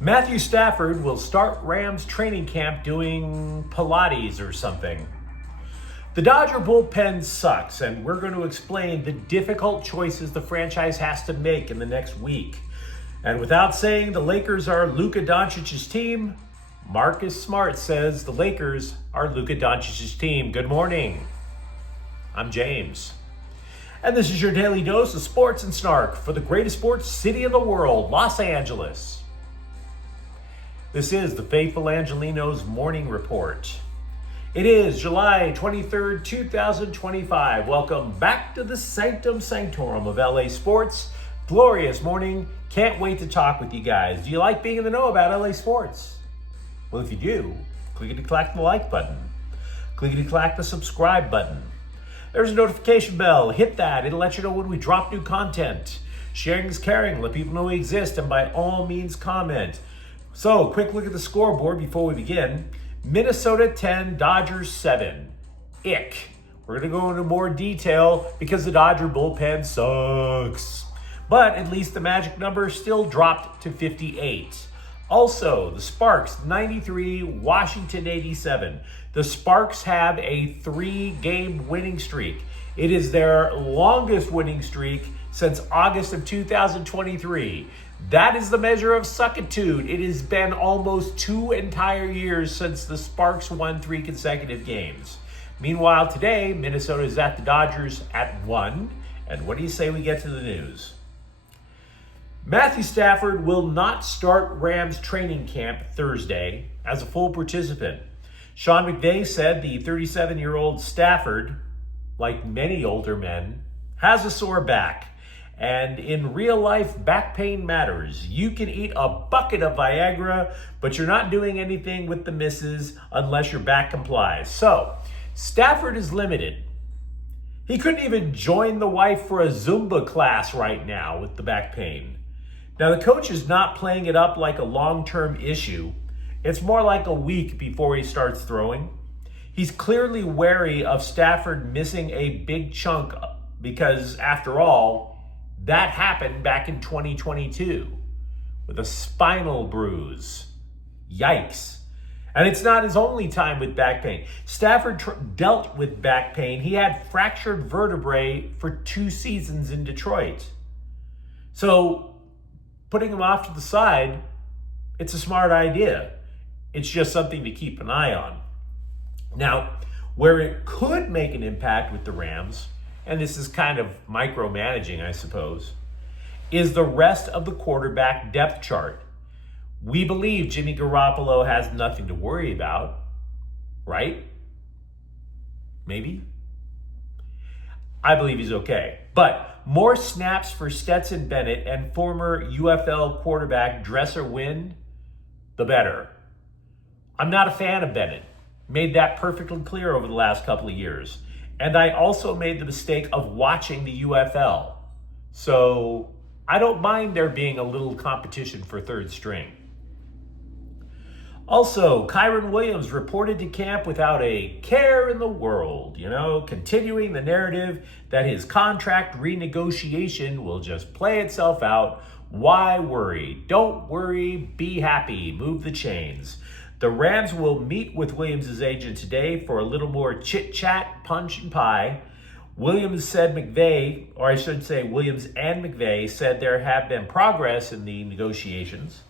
Matthew Stafford will start Rams training camp doing Pilates or something. The Dodger bullpen sucks, and we're going to explain the difficult choices the franchise has to make in the next week. And without saying the Lakers are Luka Dončić's team, Marcus Smart says the Lakers are Luka Dončić's team. Good morning. I'm James. And this is your daily dose of sports and snark for the greatest sports city in the world, Los Angeles. This is the Faithful Angelenos Morning Report. It is July 23rd, 2025. Welcome back to the Sanctum Sanctorum of LA sports. Glorious morning. Can't wait to talk with you guys. Do you like being in the know about LA sports? Well, if you do, clickety-clack the like button. Clickety-clack the subscribe button. There's a notification bell. Hit that. It'll let you know when we drop new content. Sharing is caring. Let people know we exist, and by all means, comment. So, quick look at the scoreboard before we begin. Minnesota 10, Dodgers 7. Ick. We're going to go into more detail because the Dodger bullpen sucks. But at least the magic number still dropped to 58. Also, the Sparks 93, Washington 87. The Sparks have a 3-game winning streak. It is their longest winning streak since August of 2023. That is the measure of suckitude. It has been almost 2 entire years since the Sparks won 3 consecutive games. Meanwhile, today, Minnesota is at the Dodgers at 1. And what do you say we get to the news? Matthew Stafford will not start Rams training camp Thursday as a full participant. Sean McVay said the 37-year-old Stafford, like many older men, has a sore back. And in real life, back pain matters. You can eat a bucket of Viagra, but you're not doing anything with the misses unless your back complies. So, Stafford is limited. He couldn't even join the wife for a Zumba class right now with the back pain. Now, the coach is not playing it up like a long-term issue. It's more like a week before he starts throwing. He's clearly wary of Stafford missing a big chunk because, after all, that happened back in 2022 with a spinal bruise. Yikes. And it's not his only time with back pain. Stafford dealt with back pain. He had fractured vertebrae for 2 seasons in Detroit. So, putting him off to the side, it's a smart idea. It's just something to keep an eye on. Now, where it could make an impact with the Rams, and this is kind of micromanaging, I suppose, is the rest of the quarterback depth chart. We believe Jimmy Garoppolo has nothing to worry about, right? Maybe? I believe he's okay. But more snaps for Stetson Bennett and former UFL quarterback Dresser Wynn, the better. I'm not a fan of Bennett. Made that perfectly clear over the last couple of years. And I also made the mistake of watching the UFL. So I don't mind there being a little competition for third string. Also, Kyren Williams reported to camp without a care in the world, continuing the narrative that his contract renegotiation will just play itself out. Why worry? Don't worry, be happy, move the chains. The Rams will meet with Williams' agent today for a little more chit-chat, punch and pie. Williams and McVay said there have been progress in the negotiations.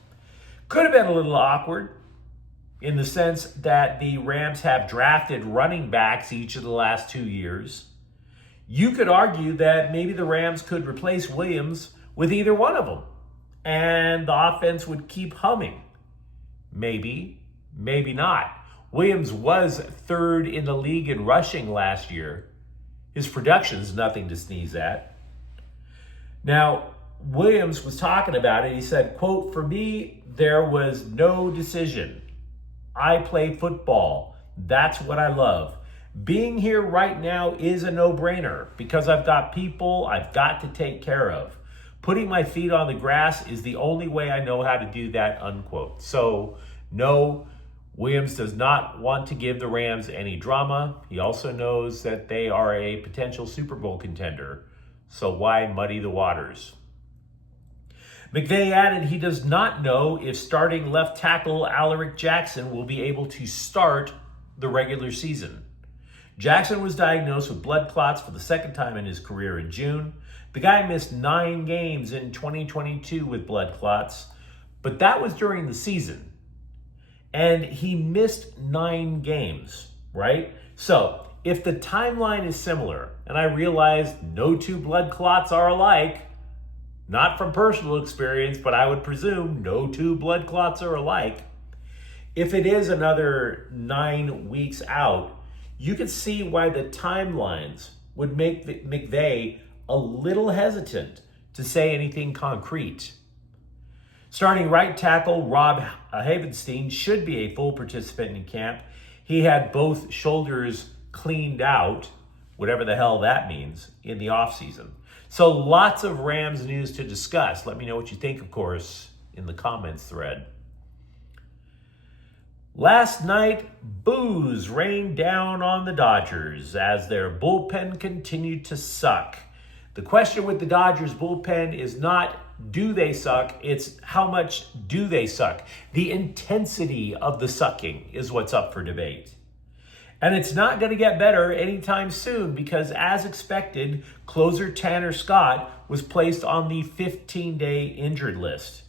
Could have been a little awkward, in the sense that the Rams have drafted running backs each of the last 2 years. You could argue that maybe the Rams could replace Williams with either one of them, and the offense would keep humming. Maybe, maybe not. Williams was 3rd in the league in rushing last year. His production's nothing to sneeze at. Now, Williams was talking about it. He said, quote, "For me, there was no decision. I play football. That's what I love. Being here right now is a no-brainer because I've got people I've got to take care of. Putting my feet on the grass is the only way I know how to do that," unquote. So, no, Williams does not want to give the Rams any drama. He also knows that they are a potential Super Bowl contender. So why muddy the waters? McVay added he does not know if starting left tackle Alaric Jackson will be able to start the regular season. Jackson was diagnosed with blood clots for the second time in his career in June. The guy missed 9 games in 2022 with blood clots, but that was during the season. And he missed 9 games, right? So if the timeline is similar, and I realize no 2 blood clots are alike, not from personal experience, but I would presume no 2 blood clots are alike. If it is another 9 weeks out, you could see why the timelines would make McVay a little hesitant to say anything concrete. Starting right tackle Rob Havenstein should be a full participant in camp. He had both shoulders cleaned out, whatever the hell that means, in the offseason. So lots of Rams news to discuss. Let me know what you think, of course, in the comments thread. Last night, boos rained down on the Dodgers as their bullpen continued to suck. The question with the Dodgers bullpen is not do they suck, it's how much do they suck. The intensity of the sucking is what's up for debate. And it's not going to get better anytime soon because, as expected, closer Tanner Scott was placed on the 15-day injured list.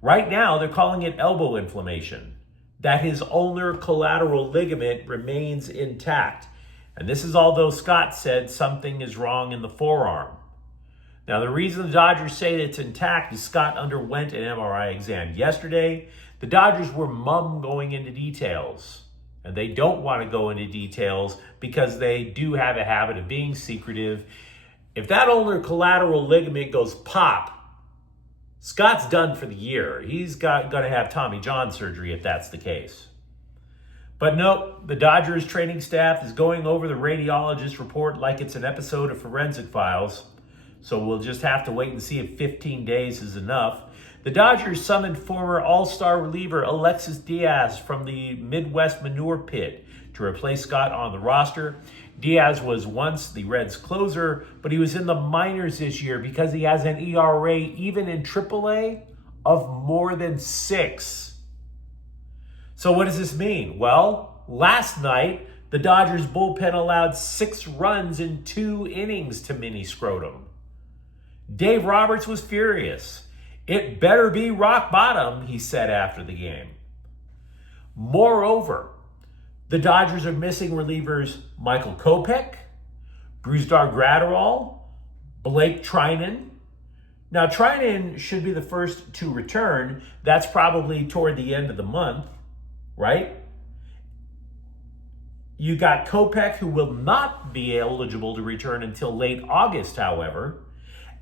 Right now, they're calling it elbow inflammation, that his ulnar collateral ligament remains intact. And this is although Scott said something is wrong in the forearm. Now, the reason the Dodgers say it's intact is Scott underwent an MRI exam yesterday. The Dodgers were mum going into details. And they don't want to go into details because they do have a habit of being secretive. If that ulnar collateral ligament goes pop, Scott's done for the year. He's going to have Tommy John surgery if that's the case. But no, the Dodgers training staff is going over the radiologist report like it's an episode of Forensic Files. So we'll just have to wait and see if 15 days is enough. The Dodgers summoned former All-Star reliever Alexis Diaz from the Midwest Manure Pit to replace Scott on the roster. Diaz was once the Reds' closer, but he was in the minors this year because he has an ERA, even in AAA, of more than 6. So what does this mean? Well, last night, the Dodgers bullpen allowed 6 runs in 2 innings to Mini Scrotum. Dave Roberts was furious. It better be rock bottom, he said after the game. Moreover, the Dodgers are missing relievers Michael Kopech, Brusdar Graterol, Blake Treinen. Now, Treinen should be the first to return. That's probably toward the end of the month, right? You got Kopech, who will not be eligible to return until late August, however.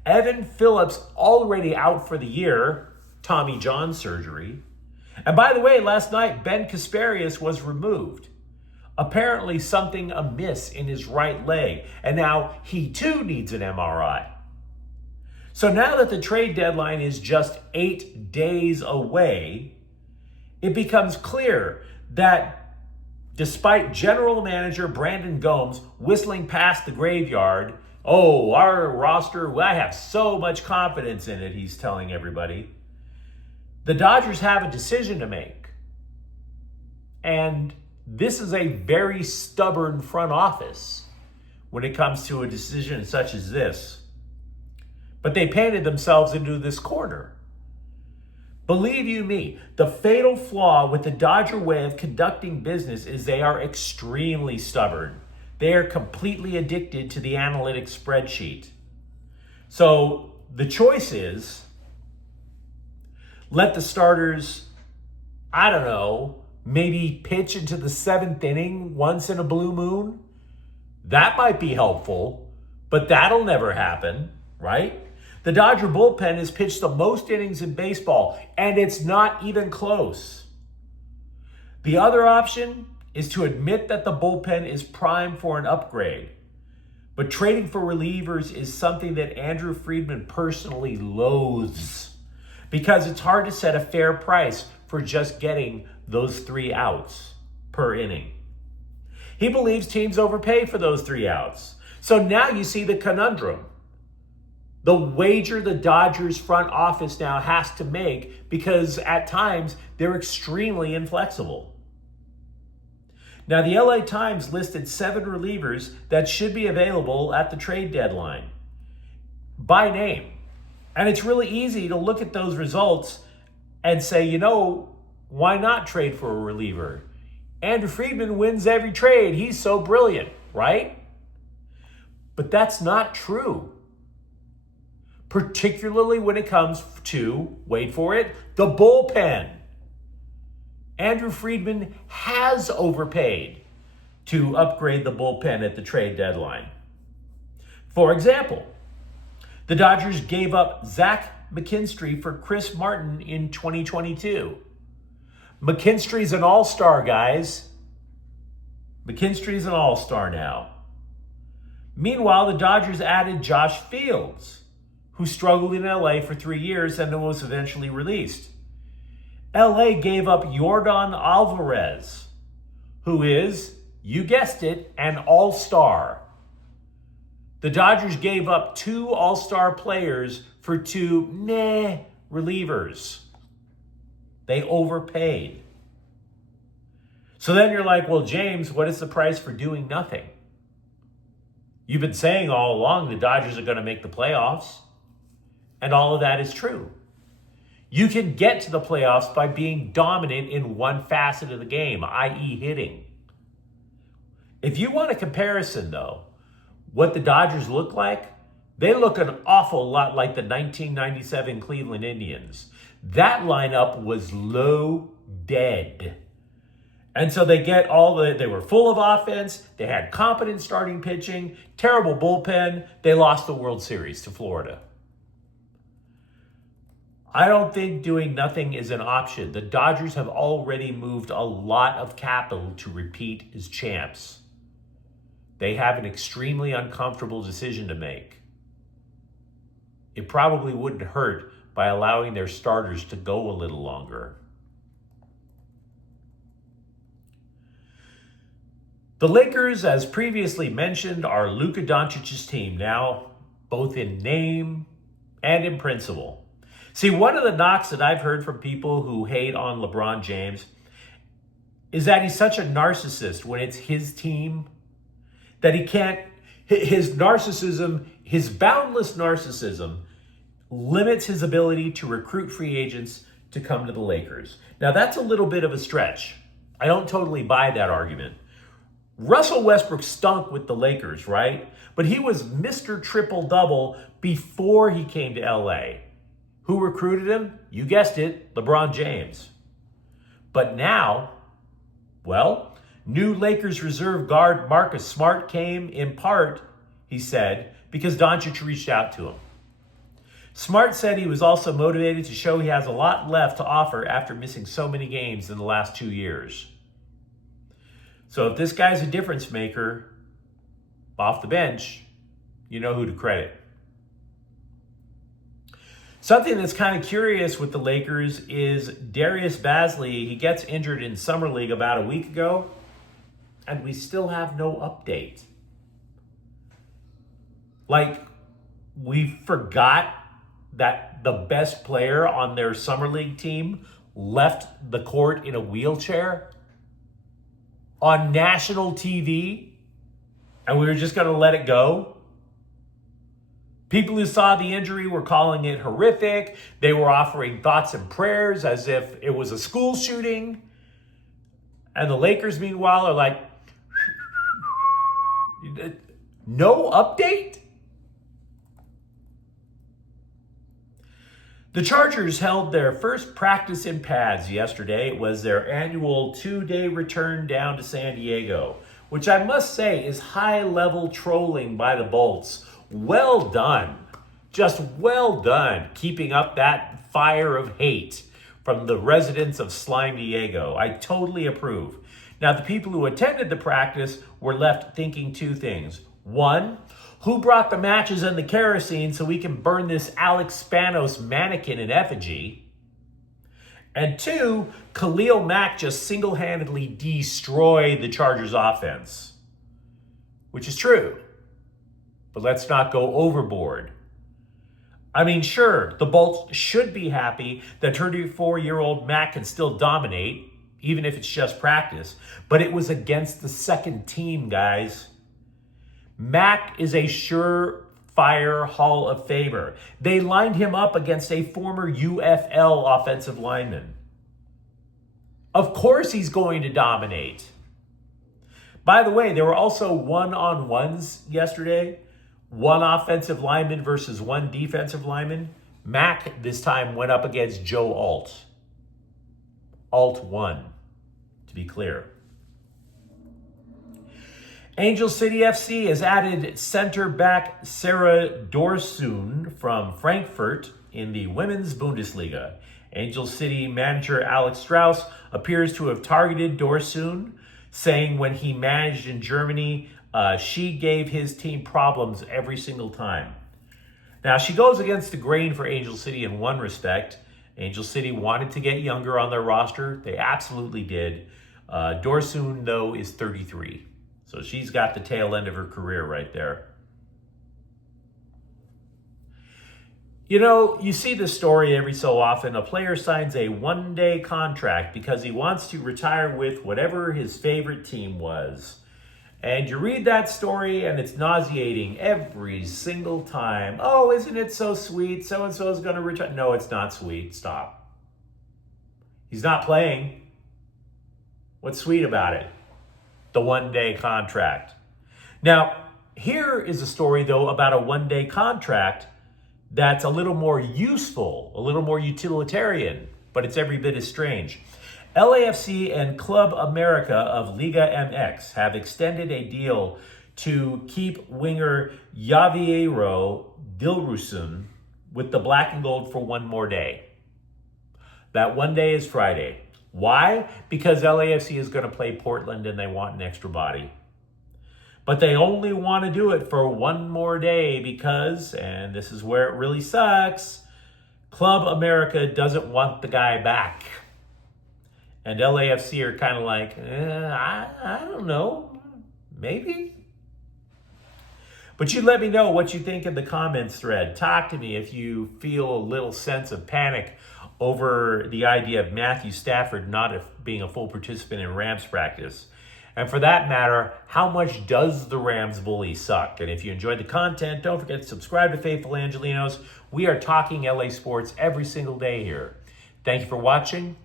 Evan Phillips already out for the year, Tommy John surgery. And by the way, last night, Ben Kasparius was removed. Apparently something amiss in his right leg, and now he too needs an MRI. So now that the trade deadline is just 8 days away, it becomes clear that despite general manager Brandon Gomes whistling past the graveyard, oh, our roster, I have so much confidence in it, he's telling everybody. The Dodgers have a decision to make. And this is a very stubborn front office when it comes to a decision such as this. But they painted themselves into this corner. Believe you me, the fatal flaw with the Dodger way of conducting business is they are extremely stubborn. They are completely addicted to the analytics spreadsheet. So the choice is, let the starters, I don't know, maybe pitch into the 7th inning once in a blue moon. That might be helpful, but that'll never happen, right? The Dodger bullpen has pitched the most innings in baseball, and it's not even close. The other option is to admit that the bullpen is primed for an upgrade. But trading for relievers is something that Andrew Friedman personally loathes because it's hard to set a fair price for just getting those 3 outs per inning. He believes teams overpay for those 3 outs. So now you see the conundrum. The wager the Dodgers front office now has to make, because at times they're extremely inflexible. Now, the LA Times listed 7 relievers that should be available at the trade deadline by name. And it's really easy to look at those results and say, why not trade for a reliever? Andrew Friedman wins every trade. He's so brilliant, right? But that's not true. Particularly when it comes to, wait for it, the bullpen. Andrew Friedman has overpaid to upgrade the bullpen at the trade deadline. For example, the Dodgers gave up Zach McKinstry for Chris Martin in 2022. McKinstry's an all-star, guys. McKinstry's an all-star now. Meanwhile, the Dodgers added Josh Fields, who struggled in LA for 3 years and was eventually released. LA gave up Yordan Alvarez, who is, you guessed it, an all-star. The Dodgers gave up 2 all-star players for 2 relievers. They overpaid. So then you're like, well, James, what is the price for doing nothing? You've been saying all along the Dodgers are going to make the playoffs, and all of that is true. You can get to the playoffs by being dominant in one facet of the game, i.e. hitting. If you want a comparison, though, what the Dodgers look like, they look an awful lot like the 1997 Cleveland Indians. That lineup was low dead. And so they were full of offense, they had competent starting pitching, terrible bullpen, they lost the World Series to Florida. I don't think doing nothing is an option. The Dodgers have already moved a lot of capital to repeat as champs. They have an extremely uncomfortable decision to make. It probably wouldn't hurt by allowing their starters to go a little longer. The Lakers, as previously mentioned, are Luka Dončić's team now, both in name and in principle. See, one of the knocks that I've heard from people who hate on LeBron James is that he's such a narcissist when it's his team that his narcissism, his boundless narcissism, limits his ability to recruit free agents to come to the Lakers. Now, that's a little bit of a stretch. I don't totally buy that argument. Russell Westbrook stunk with the Lakers, right? But he was Mr. Triple-Double before he came to LA. Who recruited him? You guessed it, LeBron James. But now, well, new Lakers reserve guard Marcus Smart came in part, he said, because Dončić reached out to him. Smart said he was also motivated to show he has a lot left to offer after missing so many games in the last 2 years. So if this guy's a difference maker off the bench, you know who to credit. Something that's kind of curious with the Lakers is Darius Bazley. He gets injured in Summer League about a week ago, and we still have no update. Like, we forgot that the best player on their Summer League team left the court in a wheelchair on national TV, and we were just going to let it go. People who saw the injury were calling it horrific. They were offering thoughts and prayers as if it was a school shooting. And the Lakers, meanwhile, are like, no update? The Chargers held their first practice in pads yesterday. It was their annual 2-day return down to San Diego, which I must say is high-level trolling by the Bolts. Well done. Just well done keeping up that fire of hate from the residents of Slime Diego. I totally approve. Now, the people who attended the practice were left thinking 2 things. 1, who brought the matches and the kerosene so we can burn this Alex Spanos mannequin in effigy? And 2, Khalil Mack just single-handedly destroyed the Chargers offense. Which is true. But let's not go overboard. I mean, sure, the Bolts should be happy that 34-year-old Mac can still dominate, even if it's just practice. But it was against the second team, guys. Mac is a surefire Hall of Famer. They lined him up against a former UFL offensive lineman. Of course he's going to dominate. By the way, there were also one-on-ones yesterday. One offensive lineman versus one defensive lineman. Mac this time went up against Joe Alt. Alt won, to be clear. Angel City FC has added center back Sarah Dorsun from Frankfurt in the Women's Bundesliga. Angel City manager Alex Strauss appears to have targeted Dorsun, saying when he managed in Germany, she gave his team problems every single time. Now, she goes against the grain for Angel City in one respect. Angel City wanted to get younger on their roster. They absolutely did. Dorsun, though, is 33. So she's got the tail end of her career right there. You know, you see this story every so often. A player signs a one-day contract because he wants to retire with whatever his favorite team was. And you read that story and it's nauseating every single time. Oh, isn't it so sweet? So-and-so is going to retire. No, it's not sweet. Stop. He's not playing. What's sweet about it? The one-day contract. Now, here is a story, though, about a one-day contract that's a little more useful, a little more utilitarian, but it's every bit as strange. LAFC and Club America of Liga MX have extended a deal to keep winger Javiero Dilrosun with the black and gold for one more day. That one day is Friday. Why? Because LAFC is going to play Portland and they want an extra body. But they only want to do it for one more day because, and this is where it really sucks, Club America doesn't want the guy back. And LAFC are kind of like, I don't know, maybe? But you let me know what you think in the comments thread. Talk to me if you feel a little sense of panic over the idea of Matthew Stafford not being a full participant in Rams practice. And for that matter, how much does the Rams bully suck? And if you enjoyed the content, don't forget to subscribe to Faithful Angelenos. We are talking LA sports every single day here. Thank you for watching.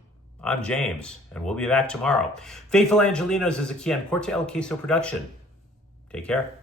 I'm James, and we'll be back tomorrow. Faithful Angelenos is a Kian Corte El Queso production. Take care.